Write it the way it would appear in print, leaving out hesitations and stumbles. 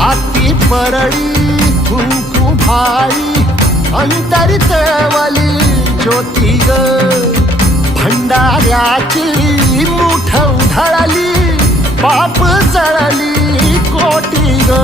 हाती परळी कुंकू भाई अंतरित वली ज्योती ग भंडाऱ्याची मुठ उधळली पाप जळली कोटी ग